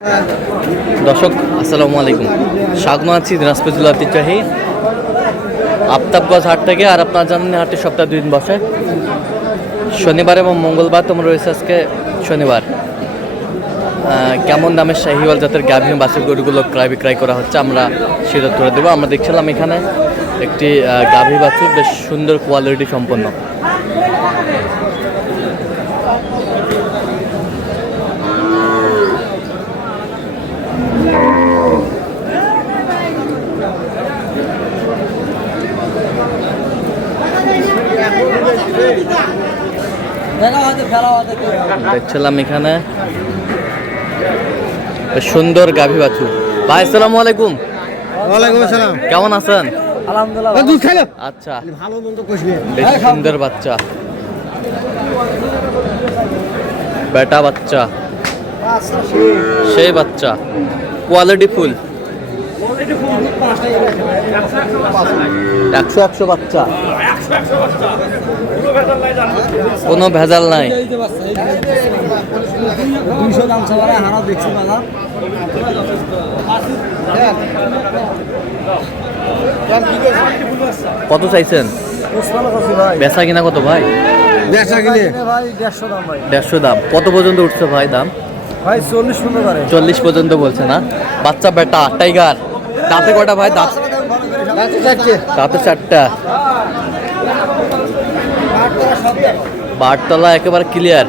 দর্শক আসসালামু আলাইকুম, স্বাগত আছি দিনাজপুর জেলা ঐতিহ্যবাহী আফতাবগঞ্জ হাট থেকে। আর আপনারা জানেন হাটটি সপ্তাহে 2 দিন বসে, শনিবার এবং মঙ্গলবার। তোমরা রয়েছে আজকে শনিবার। কেমন দামের শাহিওয়াল জাতের গাভী বাছুর গরুগুলো ক্রয় বিক্রয় করা হচ্ছে আমরা সেটা তুলে দেবো। আমরা দেখছিলাম এখানে একটি গাভী বাছুর বেশ সুন্দর কোয়ালিটি সম্পন্ন। দেখছিলাম এখানে সুন্দর গাভী বাছুর। ভাই আসসালামু আলাইকুম। ওয়ালাইকুম আসসালাম। কেমন আছেন? আলহামদুলিল্লাহ। দুধ খাইলো? আচ্ছা, ভালো মন্দ কইছিস। বেশ সুন্দর বাচ্চা, বেটা বাচ্চা, সেই বাচ্চা কোয়ালিটি ফুল। 100 বাচ্চা, কোনো ভেজাল নাই। কত চাইছেন? বেচা কিনা কত ভাই? বেচা কিনে ভাই 150 দাম। কত পর্যন্ত উঠছে ভাই দাম? ভাই 40 পর্যন্ত বলছে না? বাচ্চা বেটা টাইগার। দাঁতে কটা ভাই? দাঁতে 4টা। বারতলা একেবারে ক্লিয়ার।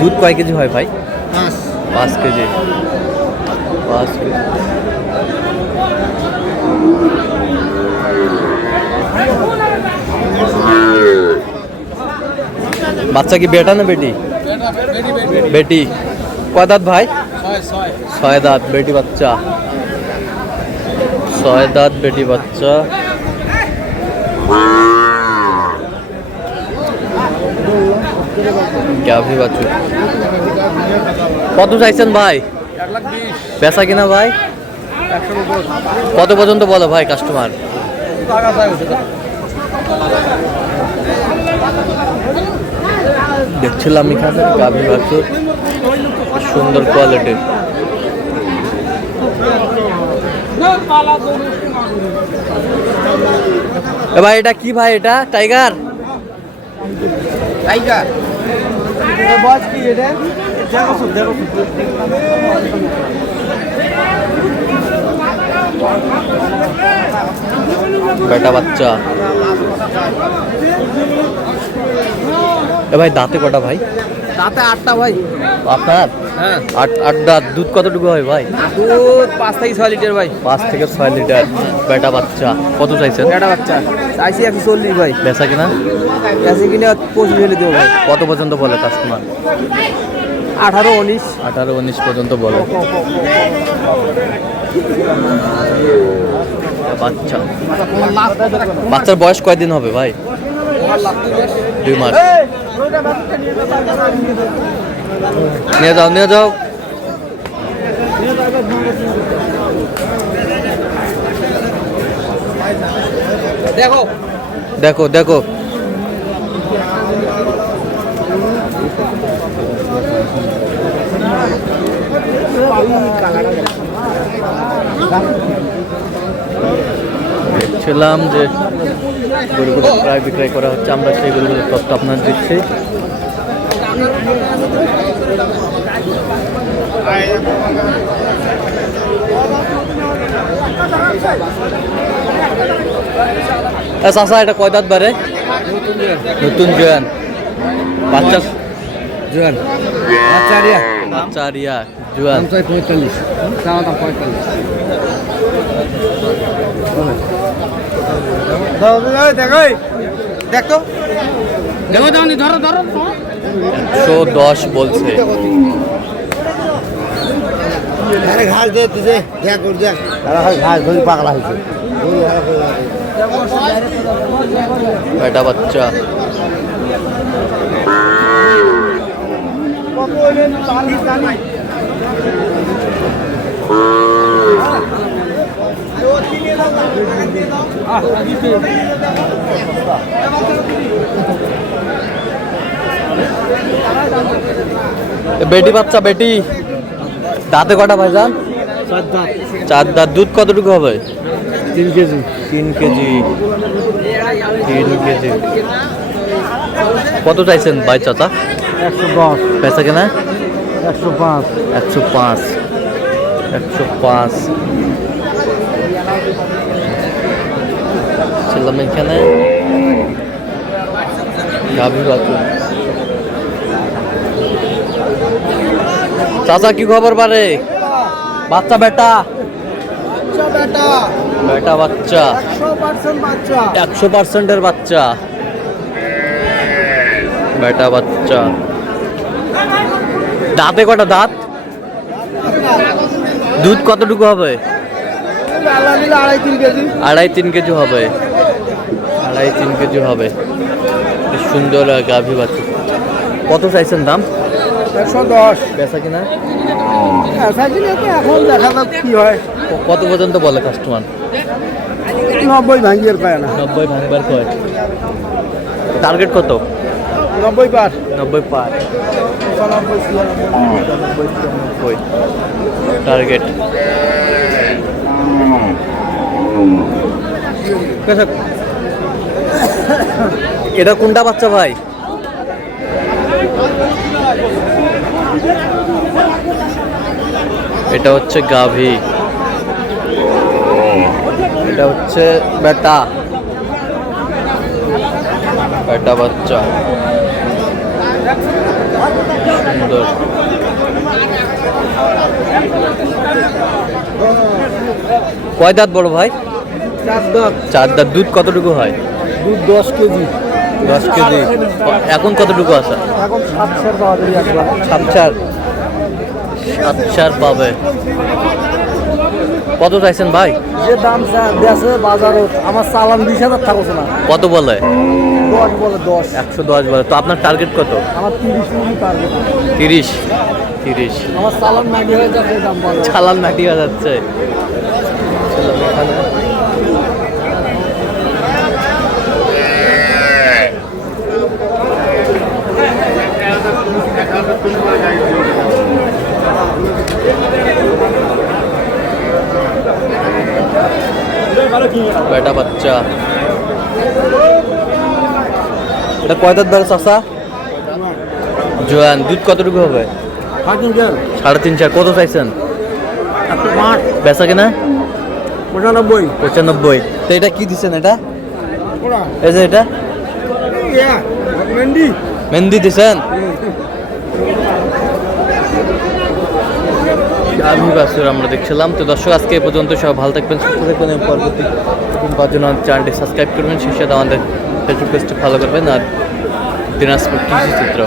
দুধ কয় কেজি হয় ভাই? 5 কেজি। 5 কেজি। বাচ্চা কি বেটা না বেটি? বেটি। কয় দাঁত ভাই? 6 দাঁত। বেটি বাচ্চা, 6 দাঁত বেটি বাচ্চা। গাভী বাছুর। কত চাইছেন ভাই? 1,20,000। বেচা কিনা ভাই? 100 কত পর্যন্ত বলে ভাই কাস্টমার? দেখছিলাম এখানে গাভী বাছুর সুন্দর কোয়ালিটির। এ ভাই এটা কি ভাই? এটা টাইগার? টাইগার এর বয়স কি? এটা দেখো বেটা বাচ্চা। এ ভাই দাঁতে কটা ভাই? তাতে 8টা ভাই। আপনার? হ্যাঁ। 8 দাঁত। দুধ কতটুকু হয় ভাই? দুধ 5 থেকে 6 লিটার ভাই। 5 থেকে 6 লিটার। বেটা বাচ্চা। কত চাইছেন? এটা বাচ্চা চাইছি 140 ভাই। বেচা কিনা? বেশি কিনে 25 হলে দেবো ভাই। কত পর্যন্ত বলে কাস্টমার? 18 19 18-19 পর্যন্ত বলে। বাচ্চা। বাচ্চার বয়স কয়দিন হবে ভাই? 2 মাস। নিয়ে যাও, নিয়ে যাও। দেখো দেখো দেখো। দেখছিলাম যে গরুগুলো প্রায় বিক্রয় করা হচ্ছে, আমরা সেই গরুগুলোর তথ্য আপনার দিচ্ছি। চাষা এটা কয় দাঁত বারে? নতুন জোয়ান বাচ্চা। জোয়ান বাচ্চা আরিয়া বাচ্চা আরিয়া জোয়ান। 45 চাওয়া দাম 45। দেখো দেখো জানি ধরো ধরো 110 বলছে। ঘাস দিয়ে দিছে দেখ ওর দেখ ঘাস ধরে পাগলা হয়েছে। বেটা বাচ্চা। বেটি বাচ্চা বেটি দাঁতে কটা ভাইজান? চার দাঁত। দুধ কতটুকু হবে? 3 কেজি। 3 কেজি। 3 কেজি। কত চাইছেন ভাই চাচা? 110। পেঁচা কেনা? 105। 105। 105 ছিলাম এখানে। গাভী বাছুর। চাচা কি খবর পারে? বাচ্চা বেটা? বেটা বাচ্চা। 100% বাচ্চা। 100%-এর বাচ্চা। বেটা বাচ্চা। দাঁতে কটা দাঁত? দুধ কতটুকু হবে? 2.5-3 কেজি। 2.5-3 কেজি হবে। 2.5-3 কেজি হবে। বেশ সুন্দর গাভী বাছুর। কত চাইছেন দাম? 110। বেচা কিনা? এখন দেখা যাক কি হয়। কত পর্যন্ত বলে কাস্টমার? 90 ভাঙিয়ে পায় না। 90 ভাঙবার কয়। টার্গেট কত? 90 পার। 90 পার। 90 টার্গেট। এটা কোনটা বাচ্চা ভাই? এটা হচ্ছে গাভী। এটা হচ্ছে বেটা। বেটা বাচ্চা। সুন্দর। কয় দাঁত বড় ভাই? 4 দাঁত। 4 দাঁত। দুধ কতটুকু হয়? দুধ 10 কেজি। 10 কেজি। এখন কতটুকু আছে? এখন 7 পাওয়া যাবে একবার। 7 পাবে। কত চাইছেন ভাই? যে দাম দেশে বাজারত আমার চালান 20,000 থাকছে না। কত বলে? 10 বলে 10। 110 বলে। তো আপনার টার্গেট কত? আমার 30 মিনিট টার্গেট। 30। 30। আমার চালান নাকি হয়ে যাচ্ছে দাম বাজার। চালান নাটি হয়ে যাচ্ছে। চলুন এখানে। বেটা বাচ্চা। এটা কয় দাঁত ধরে চাষা? জোয়ান। দুধ কতটুকু হবে? 3.5-4। কত চাইছেন? বেচা কিনা? 95। তো এটা কি দিচ্ছেন? এটা এই যে এটা মেহেন্দি দিচ্ছেন? গাভী বাছুর আমরা দেখছিলাম। তো দর্শক আজকে এই পর্যন্ত। সবাই ভালো থাকবেন, সুস্থ থাকবেন এবং পরবর্তী জন্য চ্যানেলটি সাবস্ক্রাইব করবেন। সেই সাথে আমাদের ফেসবুক পেজটি ফলো করবেন। আর দিনাজপুর কৃষি চিত্র।